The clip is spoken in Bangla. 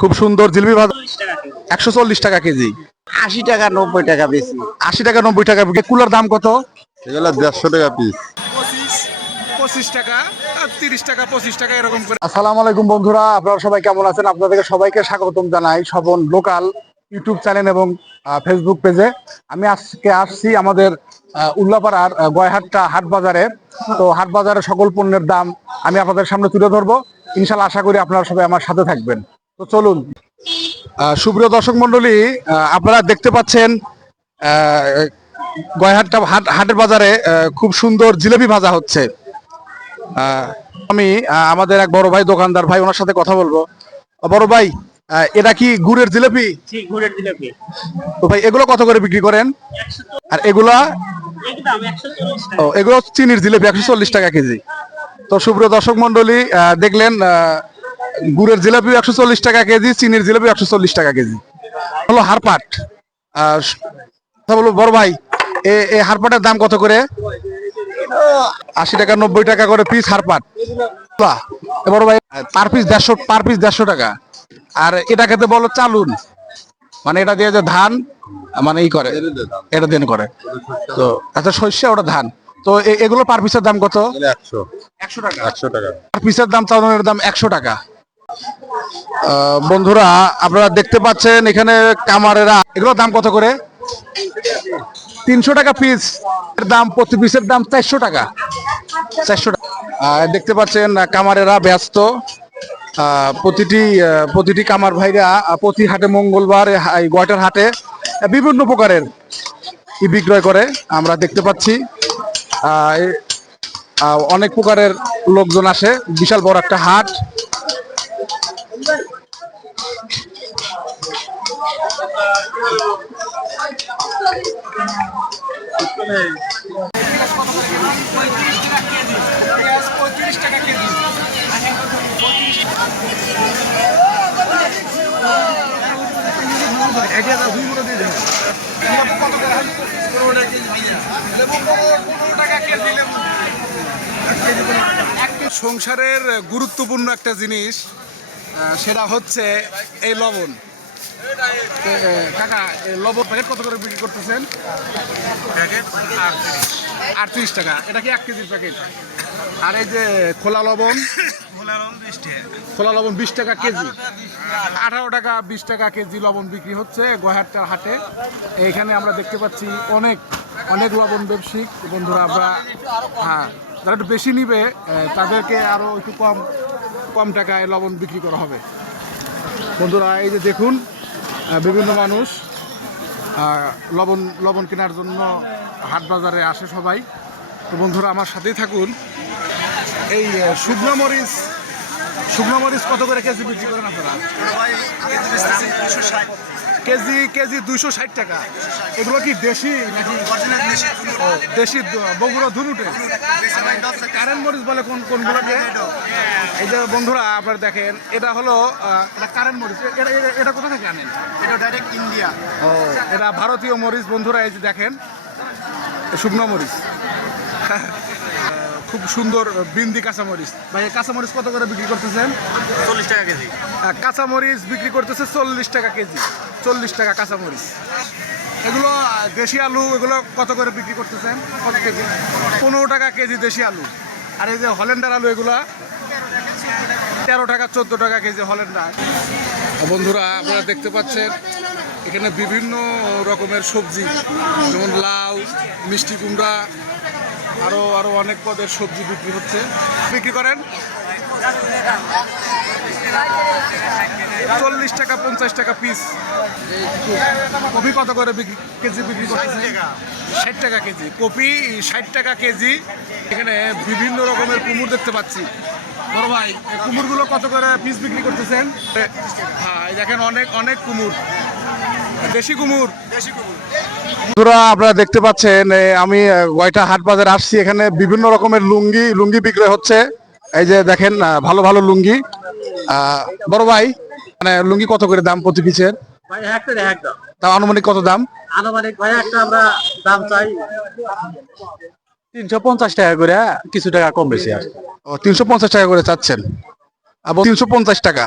খুব সুন্দর জিলিপি ভাজা 140 টাকা কেজি। 80 টাকা 90 টাকা বেশি। 80 টাকা 90 টাকা। কুলার দাম কত? এগুলো 150 টাকা পিস। 25 টাকা 30 টাকা 25 টাকা এরকম করে। আসসালামু আলাইকুম বন্ধুরা, আপনারা সবাই কেমন আছেন? আপনাদেরকে সবাইকে স্বাগতম জানাই স্বপন লোকাল ইউটিউব চ্যানেল এবং ফেসবুক পেজে। আমি আজকে আসছি আমাদের উল্লাপাড়ার গয়হাট্টা হাট বাজারে। তো হাট বাজারে সকল পণ্যের দাম আমি আপনাদের সামনে তুলে ধরবো, ইনশাল্লাহ। আশা করি আপনারা সবাই আমার সাথে থাকবেন। তো চলুন। সুপ্রিয় দর্শক মন্ডলী, আপনারা দেখতে পাচ্ছেন গয়হাট্টা হাটের বাজারে খুব সুন্দর জিলেপি ভাজা হচ্ছে। আমি আমাদের এক বড় ভাই দোকানদার ভাই, ওনার সাথে কথা বলবো। বড় ভাই, এটা কি গুড়ের জিলেপি? গুড়ের জিলাপি। তো ভাই এগুলো কত করে বিক্রি করেন? আর এগুলা? ও, এগুলো চিনির জিলেপি 140 টাকা কেজি। তো সুপ্রিয় দর্শক মন্ডলী, দেখলেন গুড়ের জিলাপি 140 টাকা কেজি, চিনির জিলাপি 140 টাকা কেজি। হলো হারপাট। বলবো বড় ভাই, এই হারপাটের দাম কত করে? 80 টাকা 90 টাকা করে পিস হারপাট। বড় ভাই পার পিস 150 টাকা। আর এটা খেতে বলো চালুন, মানে এটা দিয়ে যে ধান মানে ই করে, এটা দিয়ে করে। তো আচ্ছা, শস্য ওটা ধান। তো এগুলো পার পিসের দাম কত? 100 টাকা। 100 টাকা পার পিসের দাম, চাউলের দাম 100 টাকা। বন্ধুরা আপনারা দেখতে পাচ্ছেন এখানে কামারেরা, এগুলোর দাম কত করে? 300 টাকা পিস এর দাম। প্রতি পিসের দাম 400 টাকা। 400 টাকা। দেখতে পাচ্ছেন কামারেরা ব্যস্ত। প্রতিটি কামার ভাইরা প্রতি হাটে মঙ্গলবার এই গয়টার হাটে বিভিন্ন প্রকারের বিক্রয় করে আমরা দেখতে পাচ্ছি। অনেক প্রকারের লোকজন আসে, বিশাল বড় একটা হাট। সংসারের গুরুত্বপূর্ণ একটা জিনিস, সেটা হচ্ছে এই লবণ। কাকা, লবণ প্যাকেট কত করে বিক্রি করতেছেন? 38 টাকা। এটা কি 1 কেজির প্যাকেট? আর এই যে খোলা লবণ? খোলা লবণ 20 টাকা কেজি। 18 টাকা 20 টাকা কেজি লবণ বিক্রি হচ্ছে গয়হাট্টার হাটে। এইখানে আমরা দেখতে পাচ্ছি অনেক অনেক লবণ ব্যবসায়িক বন্ধুরা। আমরা যারা একটু বেশি নিবে তাদেরকে আরো একটু কম টাকায় লবণ বিক্রি করা হবে। বন্ধুরা এই যে দেখুন, বিভিন্ন মানুষ লবণ কেনার জন্য হাট বাজারে আসে সবাই। তো বন্ধুরা আমার সাথেই থাকুন। এই শুকনো মরিচ কত করে কেজি বিক্রি করেন আপনারা? কেজি 260 টাকা। এগুলো কি দেশি নাকি? দেশি বগুড়া ধুনুটে। কারেন্ট মরিচ বলে কোনগুলোকে? এই যে বন্ধুরা আপনারা দেখেন, এটা হলো এটা কারেন্ট মরিচ। এটা কোথা থেকে আনেন? এটা ডাইরেক্ট ইন্ডিয়া। ও, এটা ভারতীয় মরিচ বন্ধুরা। এই যে দেখেন শুকনো মরিচ। খুব সুন্দর বিন্দি কাঁচামরিচ। ভাই কাঁচামরিচ কত করে বিক্রি করতেছেন? 40 টাকা কেজি। কাঁচামরিচ বিক্রি করতেছে 40 টাকা কেজি। 40 টাকা কাঁচামরিচ। এগুলো দেশি আলু, এগুলো কত করে বিক্রি করতেছেন? কত কেজি? 15 টাকা কেজি দেশি আলু। আর এই যে হল্যান্ডার আলু, এগুলা 13 টাকা 14 টাকা কেজি হল্যান্ডার। বন্ধুরা আপনারা দেখতে পাচ্ছেন এখানে বিভিন্ন রকমের সবজি, যেমন লাউ, মিষ্টি কুমড়া, আরো অনেক পদের সবজি বিক্রি হচ্ছে। বিক্রি করেন 40 টাকা 50 টাকা পিস। কপি কত করে কেজি বিক্রি করতেছে? 60 টাকা কেজি। কপি 60 টাকা কেজি। এখানে বিভিন্ন রকমের কুমড় দেখতে পাচ্ছি। বড় ভাই, কুমড়গুলো কত করে পিস বিক্রি করতেছেন? হ্যাঁ, দেখেন অনেক কুমড়, দেশি কুমড়। আপনারা দেখতে পাচ্ছেন আমি গয়টা হাট বাজারে আসছি। এখানে বিভিন্ন রকমের লুঙ্গি বিক্রয় হচ্ছে। এই যে দেখেন ভালো ভালো লুঙ্গি। বড় ভাই, মানে লুঙ্গি কত করে দাম প্রতি পিসের? ভাই একটা দাম। তাও আনুমানিক কত দাম? আনুমানিক ভাই একটা আমরা দাম চাই 350 টাকা করে, কিছু টাকা কম বেশি। আর 350 টাকা করে চাচ্ছেন? 350 টাকা।